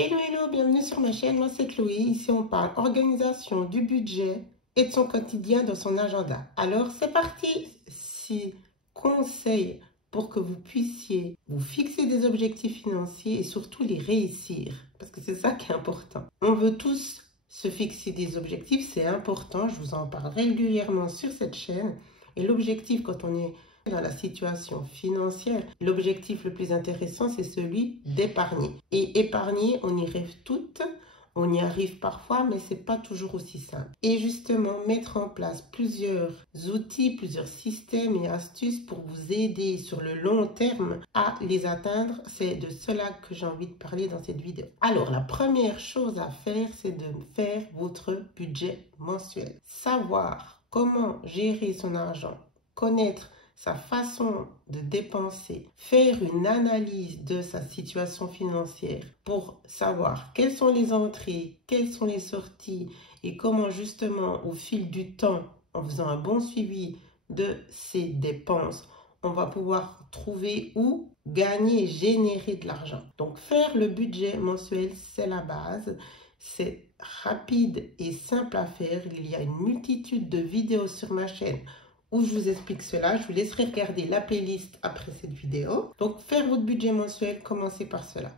Hello, bienvenue sur ma chaîne, moi c'est Chloé. Ici on parle organisation du budget et de son quotidien dans son agenda. Alors c'est parti, 6 conseils pour que vous puissiez vous fixer des objectifs financiers et surtout les réussir. Parce que c'est ça qui est important. On veut tous se fixer des objectifs, c'est important, je vous en parle régulièrement sur cette chaîne. Et l'objectif quand on est dans la situation financière, l'objectif le plus intéressant, c'est celui d'épargner. Et épargner, on y rêve toutes, on y arrive parfois, mais c'est pas toujours aussi simple. Et justement, mettre en place plusieurs outils, plusieurs systèmes et astuces pour vous aider sur le long terme à les atteindre, c'est de cela que j'ai envie de parler dans cette vidéo. Alors, la première chose à faire, c'est de faire votre budget mensuel. Savoir comment gérer son argent, connaître sa façon de dépenser, faire une analyse de sa situation financière pour savoir quelles sont les entrées, quelles sont les sorties et comment justement au fil du temps, en faisant un bon suivi de ses dépenses, on va pouvoir trouver où gagner et générer de l'argent. Donc faire le budget mensuel, c'est la base. C'est rapide et simple à faire. Il y a une multitude de vidéos sur ma chaîne où je vous explique cela. Je vous laisserai regarder la playlist après cette vidéo. Donc, faire votre budget mensuel, commencez par cela.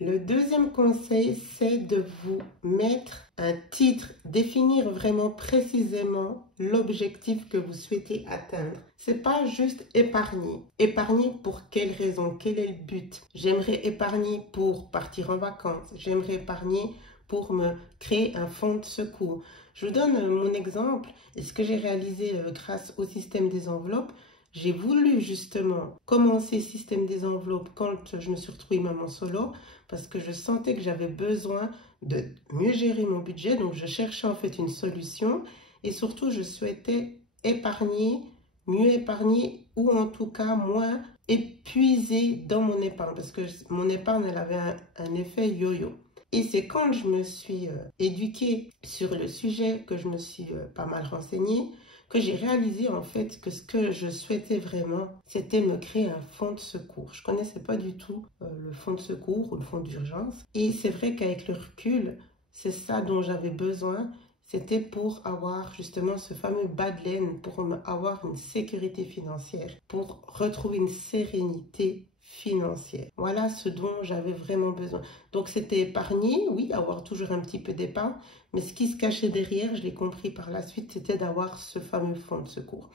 Le deuxième conseil, c'est de vous mettre un titre, définir vraiment précisément l'objectif que vous souhaitez atteindre. C'est pas juste épargner. Épargner pour quelle raison? Quel est le but? J'aimerais épargner pour partir en vacances. J'aimerais épargner pour me créer un fonds de secours. Je vous donne mon exemple et ce que j'ai réalisé grâce au système des enveloppes. J'ai voulu justement commencer le système des enveloppes quand je me suis retrouvée maman solo parce que je sentais que j'avais besoin de mieux gérer mon budget. Donc, je cherchais en fait une solution et surtout, je souhaitais épargner, mieux épargner ou en tout cas moins épuiser dans mon épargne parce que mon épargne, elle avait un effet yo-yo. Et c'est quand je me suis éduquée sur le sujet, que je me suis pas mal renseignée, que j'ai réalisé en fait que ce que je souhaitais vraiment, c'était me créer un fonds de secours. Je ne connaissais pas du tout le fonds de secours ou le fonds d'urgence. Et c'est vrai qu'avec le recul, c'est ça dont j'avais besoin. C'était pour avoir justement ce fameux bas de laine, pour avoir une sécurité financière, pour retrouver une sérénité financière. Voilà ce dont j'avais vraiment besoin. Donc c'était épargner, oui, avoir toujours un petit peu d'épargne, mais ce qui se cachait derrière, je l'ai compris par la suite, c'était d'avoir ce fameux fonds de secours.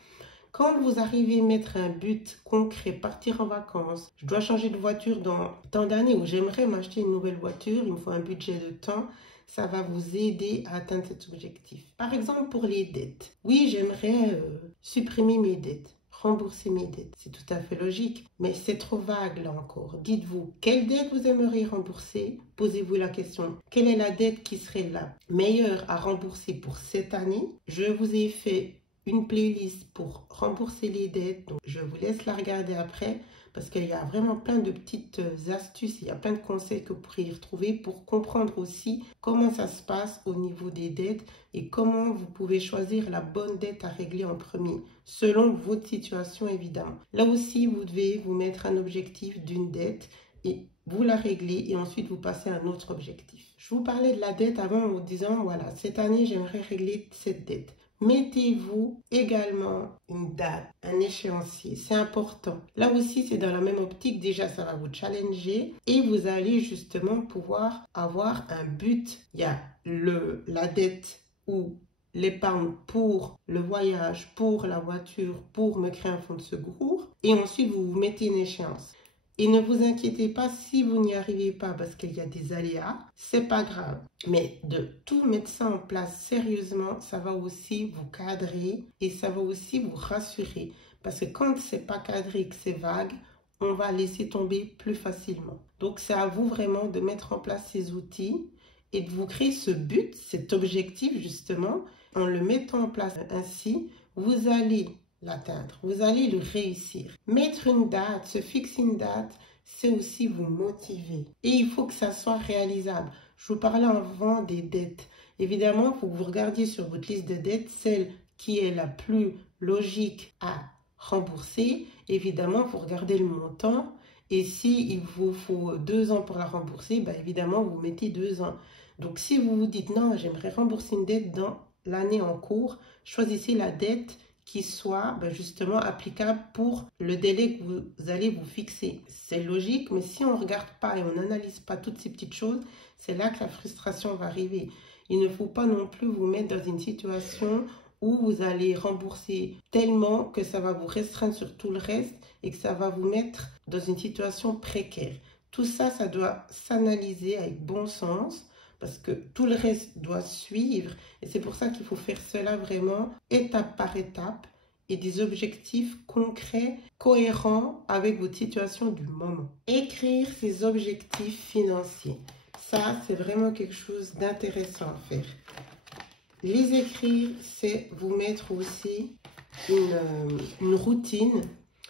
Quand vous arrivez à mettre un but concret, partir en vacances, je dois changer de voiture dans tant d'années ou j'aimerais m'acheter une nouvelle voiture, il me faut un budget de temps, ça va vous aider à atteindre cet objectif. Par exemple, pour les dettes. Oui, j'aimerais supprimer mes dettes, rembourser mes dettes. C'est tout à fait logique, mais c'est trop vague là encore. Dites-vous, quelle dette vous aimeriez rembourser? Posez-vous la question, quelle est la dette qui serait la meilleure à rembourser pour cette année? Je vous ai fait une playlist pour rembourser les dettes, donc je vous laisse la regarder après parce qu'il y a vraiment plein de petites astuces, il y a plein de conseils que vous pourrez y retrouver pour comprendre aussi comment ça se passe au niveau des dettes et comment vous pouvez choisir la bonne dette à régler en premier, selon votre situation évidemment. Là aussi, vous devez vous mettre un objectif d'une dette et vous la réglez et ensuite vous passez à un autre objectif. Je vous parlais de la dette avant en vous disant, voilà, cette année, j'aimerais régler cette dette. Mettez-vous également une date, un échéancier, c'est important. Là aussi, c'est dans la même optique, déjà ça va vous challenger et vous allez justement pouvoir avoir un but. Il y a la dette ou l'épargne pour le voyage, pour la voiture, pour me créer un fonds de secours et ensuite vous vous mettez une échéance. Et ne vous inquiétez pas si vous n'y arrivez pas parce qu'il y a des aléas, c'est pas grave. Mais de tout mettre ça en place sérieusement, ça va aussi vous cadrer et ça va aussi vous rassurer. Parce que quand c'est pas cadré, que c'est vague, on va laisser tomber plus facilement. Donc c'est à vous vraiment de mettre en place ces outils et de vous créer ce but, cet objectif justement. En le mettant en place ainsi, vous allez l'atteindre, vous allez le réussir. Mettre une date, se fixer une date, c'est aussi vous motiver. Et il faut que ça soit réalisable. Je vous parlais avant des dettes. Évidemment, il faut que vous regardiez sur votre liste de dettes celle qui est la plus logique à rembourser. Évidemment, vous regardez le montant Et si il vous faut 2 ans pour la rembourser, bah évidemment, vous mettez 2 ans. Donc, si vous vous dites, non, j'aimerais rembourser une dette dans l'année en cours, choisissez la dette qui soit justement applicable pour le délai que vous allez vous fixer. C'est logique, mais si on ne regarde pas et on n'analyse pas toutes ces petites choses, c'est là que la frustration va arriver. Il ne faut pas non plus vous mettre dans une situation où vous allez rembourser tellement que ça va vous restreindre sur tout le reste et que ça va vous mettre dans une situation précaire. Tout ça, ça doit s'analyser avec bon sens parce que tout le reste doit suivre et c'est pour ça qu'il faut faire cela vraiment étape par étape et des objectifs concrets, cohérents avec votre situation du moment. Écrire ses objectifs financiers. Ça, c'est vraiment quelque chose d'intéressant à faire. Les écrire, c'est vous mettre aussi une routine.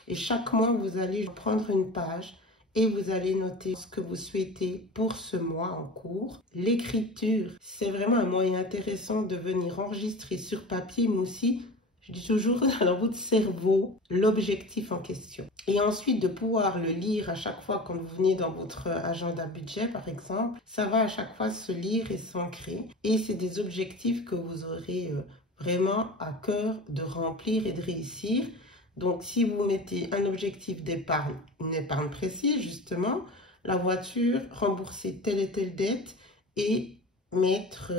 Et chaque mois, vous allez prendre une page et vous allez noter ce que vous souhaitez pour ce mois en cours. L'écriture, c'est vraiment un moyen intéressant de venir enregistrer sur papier, mais aussi, je dis toujours, dans votre cerveau, l'objectif en question. Et ensuite, de pouvoir le lire à chaque fois quand vous venez dans votre agenda budget, par exemple, ça va à chaque fois se lire et s'ancrer. Et c'est des objectifs que vous aurez vraiment à cœur de remplir et de réussir. Donc, si vous mettez un objectif d'épargne, une épargne précise, justement, la voiture, rembourser telle et telle dette et mettre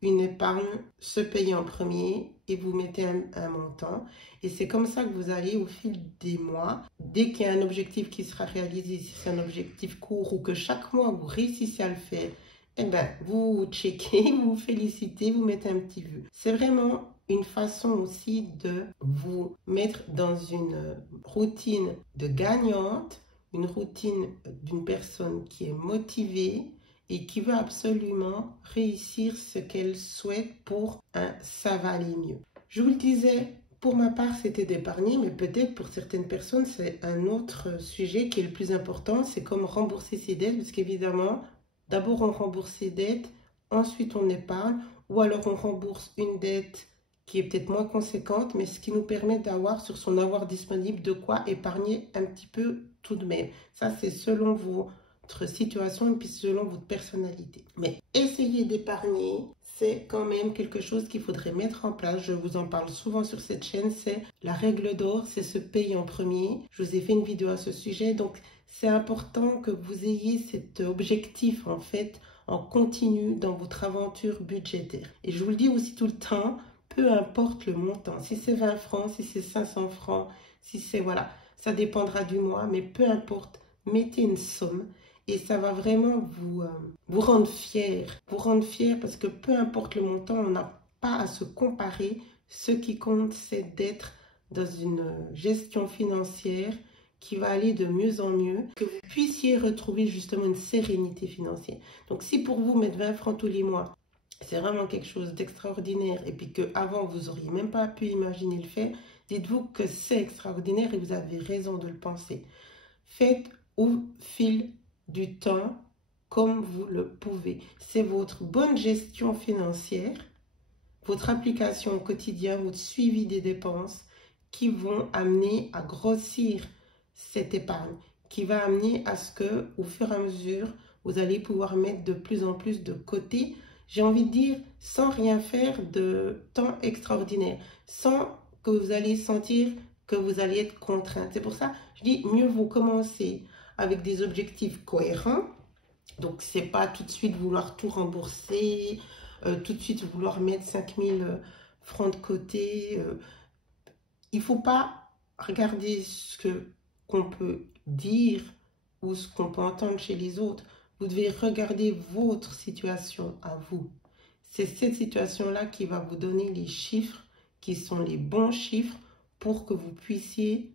une épargne, se payer en premier et vous mettez un montant. Et c'est comme ça que vous allez, au fil des mois, dès qu'il y a un objectif qui sera réalisé, si c'est un objectif court ou que chaque mois vous réussissez à le faire, eh ben, vous checkez, vous vous félicitez, vous mettez un petit vu. C'est vraiment une façon aussi de vous mettre dans une routine de gagnante, une routine d'une personne qui est motivée et qui veut absolument réussir ce qu'elle souhaite pour un ça va aller mieux. Je vous le disais, pour ma part, c'était d'épargner, mais peut-être pour certaines personnes, c'est un autre sujet qui est le plus important, c'est comme rembourser ses dettes, parce qu'évidemment, d'abord on rembourse ses dettes, ensuite on épargne, ou alors on rembourse une dette qui est peut-être moins conséquente, mais ce qui nous permet d'avoir sur son avoir disponible de quoi épargner un petit peu tout de même. Ça, c'est selon votre situation et puis selon votre personnalité. Mais essayer d'épargner, c'est quand même quelque chose qu'il faudrait mettre en place. Je vous en parle souvent sur cette chaîne, c'est la règle d'or, c'est se payer en premier. Je vous ai fait une vidéo à ce sujet, donc c'est important que vous ayez cet objectif en fait en continu dans votre aventure budgétaire. Et je vous le dis aussi tout le temps, peu importe le montant, si c'est 20 francs, si c'est 500 francs, si c'est, voilà, ça dépendra du mois, mais peu importe, mettez une somme et ça va vraiment vous rendre fier. Vous rendre fier parce que peu importe le montant, on n'a pas à se comparer. Ce qui compte, c'est d'être dans une gestion financière qui va aller de mieux en mieux, que vous puissiez retrouver justement une sérénité financière. Donc si pour vous, mettre 20 francs tous les mois, c'est vraiment quelque chose d'extraordinaire et puis qu'avant vous n'auriez même pas pu imaginer le faire, dites-vous que c'est extraordinaire et vous avez raison de le penser. Faites au fil du temps comme vous le pouvez. C'est votre bonne gestion financière, votre application au quotidien, votre suivi des dépenses qui vont amener à grossir cette épargne, qui va amener à ce que, au fur et à mesure, vous allez pouvoir mettre de plus en plus de côté. J'ai envie de dire, sans rien faire de temps extraordinaire, sans que vous allez sentir que vous allez être contraint. C'est pour ça, je dis, mieux vaut commencer avec des objectifs cohérents. Donc, c'est pas tout de suite vouloir tout rembourser, tout de suite vouloir mettre 5000 francs de côté. Il ne faut pas regarder ce qu'on peut dire ou ce qu'on peut entendre chez les autres. Vous devez regarder votre situation à vous. C'est cette situation-là qui va vous donner les chiffres qui sont les bons chiffres pour que vous puissiez,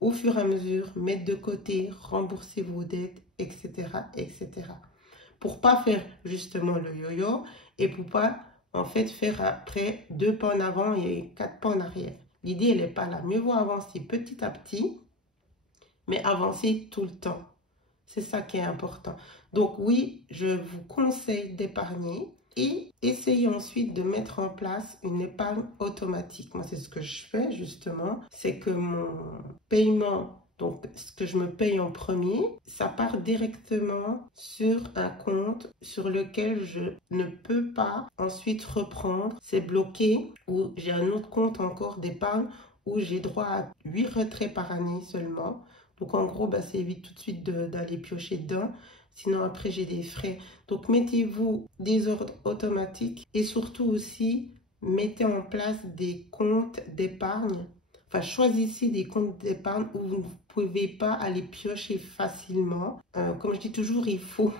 au fur et à mesure, mettre de côté, rembourser vos dettes, etc., etc. Pour pas faire justement le yo-yo et pour pas, en fait, faire après 2 pas en avant et 4 pas en arrière. L'idée, elle n'est pas là. Mieux vaut avancer petit à petit, mais avancer tout le temps. C'est ça qui est important. Donc oui, je vous conseille d'épargner et essayez ensuite de mettre en place une épargne automatique. Moi, c'est ce que je fais justement. C'est que mon paiement Donc, ce que je me paye en premier, ça part directement sur un compte sur lequel je ne peux pas ensuite reprendre. C'est bloqué, ou j'ai un autre compte encore d'épargne où j'ai droit à 8 retraits par année seulement. Donc, en gros, bah, ça évite tout de suite d'aller piocher dedans. Sinon, après, j'ai des frais. Donc, mettez-vous des ordres automatiques et surtout aussi, mettez en place des comptes d'épargne. Enfin, choisissez des comptes d'épargne où vous ne pouvez pas aller piocher facilement. Comme je dis toujours, il faut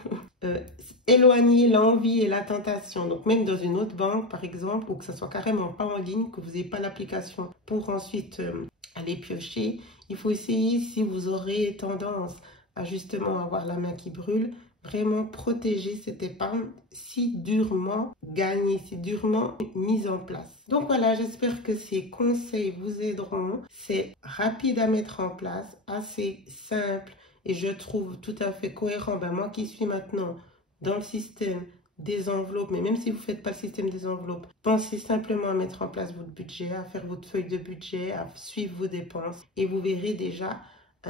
éloigner l'envie et la tentation. Donc, même dans une autre banque, par exemple, ou que ça soit carrément pas en ligne, que vous n'ayez pas l'application pour ensuite aller piocher, il faut essayer, si vous aurez tendance à justement avoir la main qui brûle, vraiment protéger cette épargne si durement gagnée, si durement mise en place. Donc voilà, j'espère que ces conseils vous aideront. C'est rapide à mettre en place, assez simple et je trouve tout à fait cohérent. Ben, moi qui suis maintenant dans le système des enveloppes, mais même si vous ne faites pas le système des enveloppes, pensez simplement à mettre en place votre budget, à faire votre feuille de budget, à suivre vos dépenses et vous verrez déjà,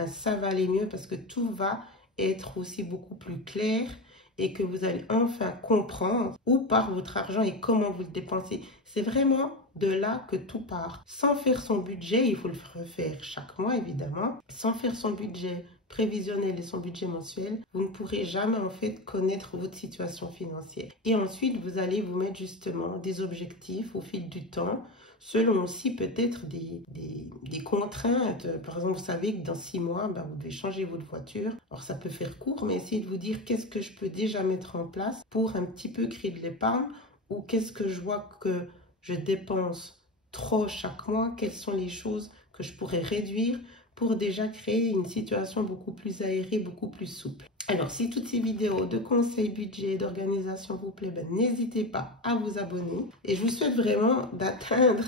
ça va aller mieux parce que tout va être aussi beaucoup plus clair et que vous allez enfin comprendre où part votre argent et comment vous le dépensez. C'est vraiment de là que tout part. Sans faire son budget, il faut le refaire chaque mois évidemment, sans faire son budget prévisionnel et son budget mensuel, vous ne pourrez jamais en fait connaître votre situation financière. Et ensuite, vous allez vous mettre justement des objectifs au fil du temps, selon aussi peut-être des contraintes. Par exemple, vous savez que dans 6 mois, ben, vous devez changer votre voiture. Alors ça peut faire court, mais essayez de vous dire qu'est-ce que je peux déjà mettre en place pour un petit peu créer de l'épargne ou qu'est-ce que je vois que je dépense trop chaque mois, quelles sont les choses que je pourrais réduire pour déjà créer une situation beaucoup plus aérée, beaucoup plus souple. Alors, si toutes ces vidéos de conseils budget et d'organisation vous plaît, ben, n'hésitez pas à vous abonner. Et je vous souhaite vraiment d'atteindre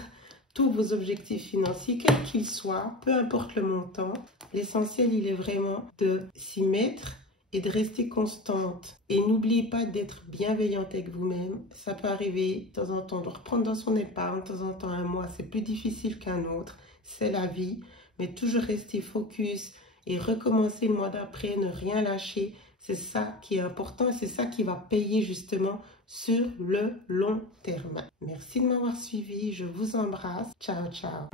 tous vos objectifs financiers, quels qu'ils soient, peu importe le montant. L'essentiel, il est vraiment de s'y mettre et de rester constante. Et n'oubliez pas d'être bienveillante avec vous-même. Ça peut arriver de temps en temps de reprendre dans son épargne, de temps en temps un mois, c'est plus difficile qu'un autre. C'est la vie. Mais toujours rester focus et recommencer le mois d'après, ne rien lâcher. C'est ça qui est important et c'est ça qui va payer justement sur le long terme. Merci de m'avoir suivi. Je vous embrasse. Ciao, ciao.